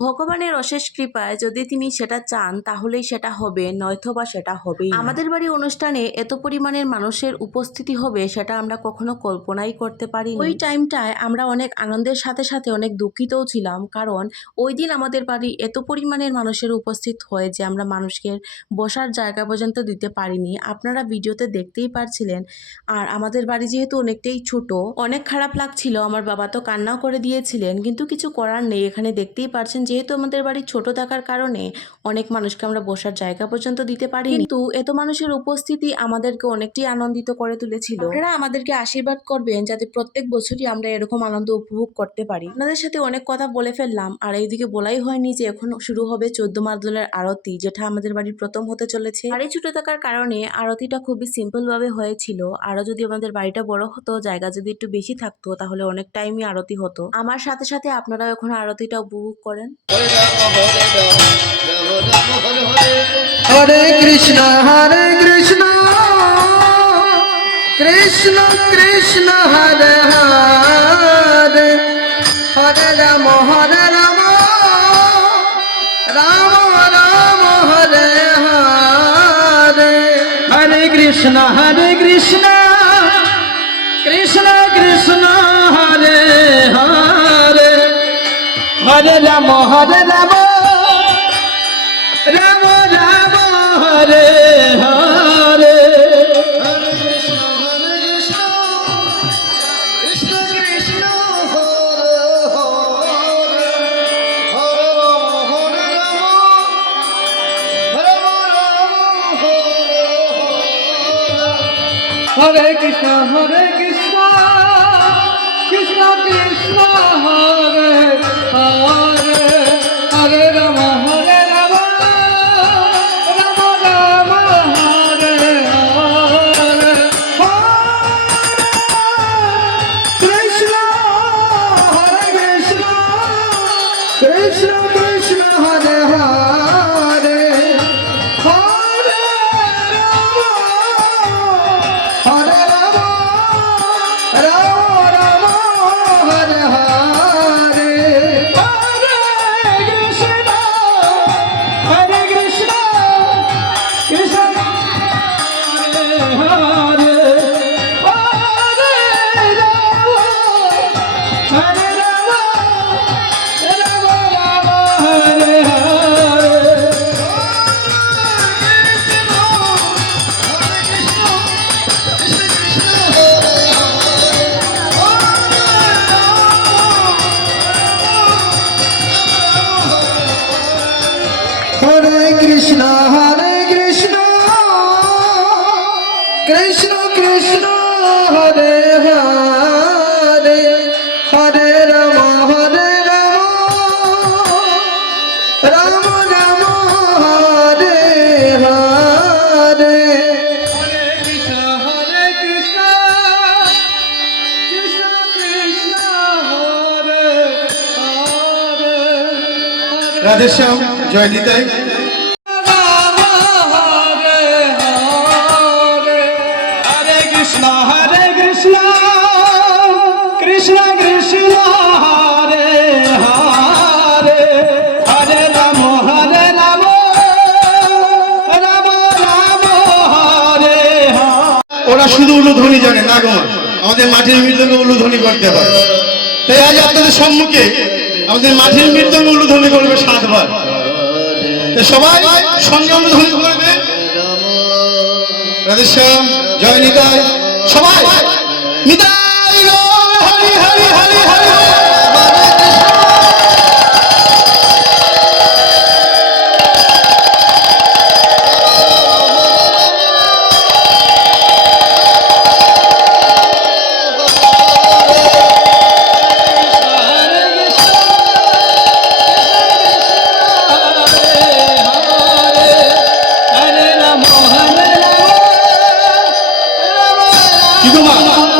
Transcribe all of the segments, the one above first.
ভগবানের অশেষ কৃপায় যদি তিনি সেটা চান তাহলেই সেটা হবে, নয়তোবা সেটা হবেই না। আমাদের বাড়ি অনুষ্ঠানে এত পরিমাণের মানুষের উপস্থিতি হবে সেটা আমরা কখনো কল্পনাই করতে পারি। ওই টাইমটায় আমরা অনেক আনন্দের সাথে সাথে অনেক দুঃখিতও ছিলাম, কারণ ওই দিন আমাদের বাড়ি এত পরিমাণের মানুষের উপস্থিত হয় যে আমরা মানুষকে বসার জায়গা পর্যন্ত দিতে পারিনি। আপনারা ভিডিওতে দেখতেই পারছিলেন। আর আমাদের বাড়ি যেহেতু অনেকটাই ছোট, অনেক খারাপ লাগছিল। আমার বাবা তো কান্নাও করে দিয়েছিলেন, কিন্তু কিছু করার নেই। এখানে দেখতেই পারছেন যেহেতু আমাদের বাড়ি ছোট থাকার কারণে অনেক মানুষকে আমরা বসার জায়গা পর্যন্ত দিতে পারি, কিন্তু এত মানুষের উপস্থিতি আমাদেরকে অনেকটাই আনন্দিত করে তুলেছিল। আপনারা আমাদেরকে আশীর্বাদ করবেন যাতে প্রত্যেক বছরই আমরা এরকম আনন্দ উপভোগ করতে পারি। আপনাদের সাথে অনেক কথা বলে ফেললাম, আর এইদিকে বলাই হয়নি যে এখন শুরু হবে 14 মার্দলের আরতি, যেটা আমাদের বাড়ির প্রথম হতে চলেছে। বাড়ি ছোট থাকার কারণে আরতিটা খুবই সিম্পল ভাবে হয়েছিল। আরো যদি আমাদের বাড়িটা বড় হতো, জায়গা যদি একটু বেশি থাকতো, তাহলে অনেক টাইমই আরতি হতো। আমার সাথে সাথে আপনারাও এখন আরতিটা উপভোগ করেন। হরে কৃষ্ণ কৃষ্ণ কৃষ্ণ হরে হরে, হরে রাম রাম রাম হরে হরে। হরে কৃষ্ণ কৃষ্ণ কৃষ্ণ হরে হরে, হরে রাম রাম রাম হরে হরে। হরে কৃষ্ণ কৃষ্ণ কৃষ্ণ হরে হরে, হরে রাম রাম হরে হরে। হরে কৃষ্ণ কৃষ্ণ কৃষ্ণ হরে হরে, হরে রাম রাম রাম হরে হরে। কৃষ্ণ কৃষ্ণ কৃষ্ণ হরে হরে, হরে রাম রাম হরে হরে। হরে কৃষ্ণ কৃষ্ণ হরে হরে, হরে রাম রাম হরে হরে। হরে কৃষ্ণ কৃষ্ণ কৃষ্ণ হরে হরে, হরে রাম রাম রাম হরে হরে। হরে কৃষ্ণ কৃষ্ণ কৃষ্ণ হরে হরে। রাধেশ্যাম, জয় নিতাই। কৃষ্ণ কৃষ্ণ হরে হরে, হরে রাম রাম রাম হরে হরে। ওরা শুধু উলুধ্বনি জানে না গো, আমাদের মাটির মৃদঙ্গ উলুধ্বনি করতে হয়। তাই আজ আপনাদের সম্মুখে আমাদের মাটির মৃদঙ্গ উলুধ্বনি করবে 7 বার। সবাই সঙ্গে উলুধ্বনি করবে। রাধেশ্যাম, জয় নিতাই। সবাই নিতাই হরি হরি হরি হরি।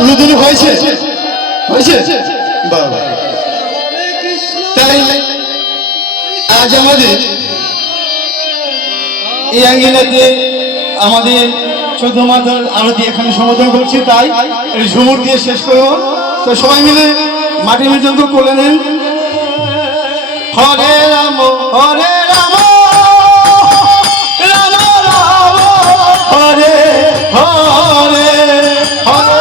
উলুধ্বনি হয়েছে বাবা। তাই আজ আমাদের এই আঙ্গিনাতে আমাদের 14 মার্দল আরতি এখানে সমাধান করছি, তাই ঝুমুর দিয়ে শেষ করব। তো সবাই মিলে মাটির মৃদঙ্গ করে নেন। হরে রাম হরে রাম রাম রাম হরে হরে হরে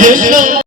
Krishna